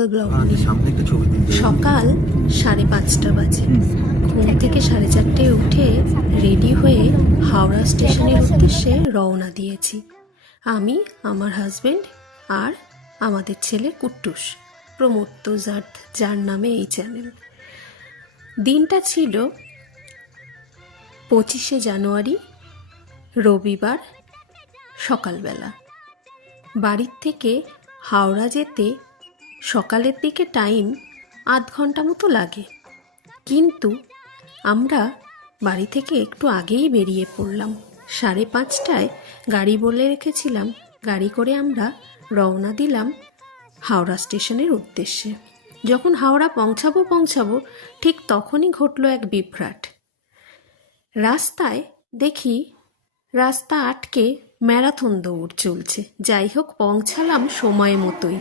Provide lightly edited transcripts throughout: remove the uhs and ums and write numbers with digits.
Travel blog নিয়ে। সকাল 5:30 বাজে। ঘুম থেকে 4:30 উঠে রেডি হয়ে হাওড়া স্টেশনের উদ্দেশ্যে রওনা দিয়েছি। আমি, আমার হাজবেন্ড আর আমাদের ছেলে কুট্টুস, প্রমোদ যার নামে এই চ্যানেল। দিনটা ছিল 25শে জানুয়ারি, রবিবার সকালবেলা। বাড়ির থেকে হাওড়া যেতে সকালের দিকে টাইম 8 ঘন্টা মতো লাগে, কিন্তু আমরা বাড়ি থেকে একটু আগেই বেরিয়ে পড়লাম। 5:30টায় গাড়ি বলে রেখেছিলাম। গাড়ি করে আমরা রওনা দিলাম হাওড়া স্টেশনের উদ্দেশ্যে। যখন হাওড়া পৌঁছাবো ঠিক তখনই ঘটল এক বিভ্রাট। রাস্তায় দেখি রাস্তা আটকে ম্যারাথন দৌড় চলছে। যাই হোক, পৌঁছালাম সময় মতোই।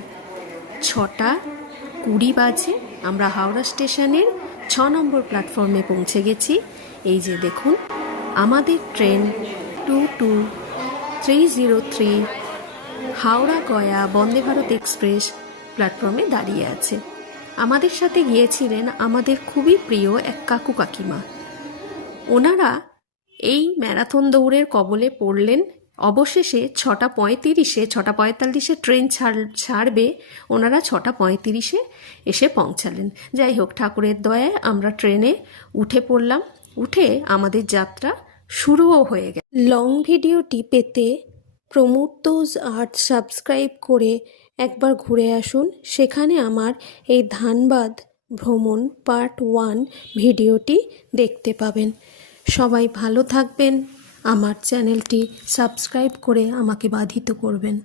6:20 বাজে আমরা হাওড়া স্টেশনের 6 নম্বর প্ল্যাটফর্মে পৌঁছে গেছি। এই যে দেখুন, আমাদের ট্রেন 22303 হাওড়া গয়া বন্দে ভারত এক্সপ্রেস প্ল্যাটফর্মে দাঁড়িয়ে আছে। আমাদের সাথে গিয়েছিলেন আমাদের খুবই প্রিয় এক কাকু কাকিমা। ওনারা এই ম্যারাথন দৌড়ের কবলে পড়লেন। অবশেষে 6:45 ট্রেন ছাড়বে, ওনারা 6:35 এসে পৌঁছালেন। যাই হোক, ঠাকুরের দয়ায় আমরা ট্রেনে উঠে পড়লাম। উঠে আমাদের যাত্রা শুরুও হয়ে গেল। লং ভিডিওটি পেতে প্রমোদ আর্ট সাবস্ক্রাইব করে একবার ঘুরে আসুন। সেখানে আমার এই ধানবাদ ভ্রমণ পার্ট 1 ভিডিওটি দেখতে পাবেন। সবাই ভালো থাকবেন। আমার চ্যানেলটি সাবস্ক্রাইব করে আমাকে বাধিত করবেন।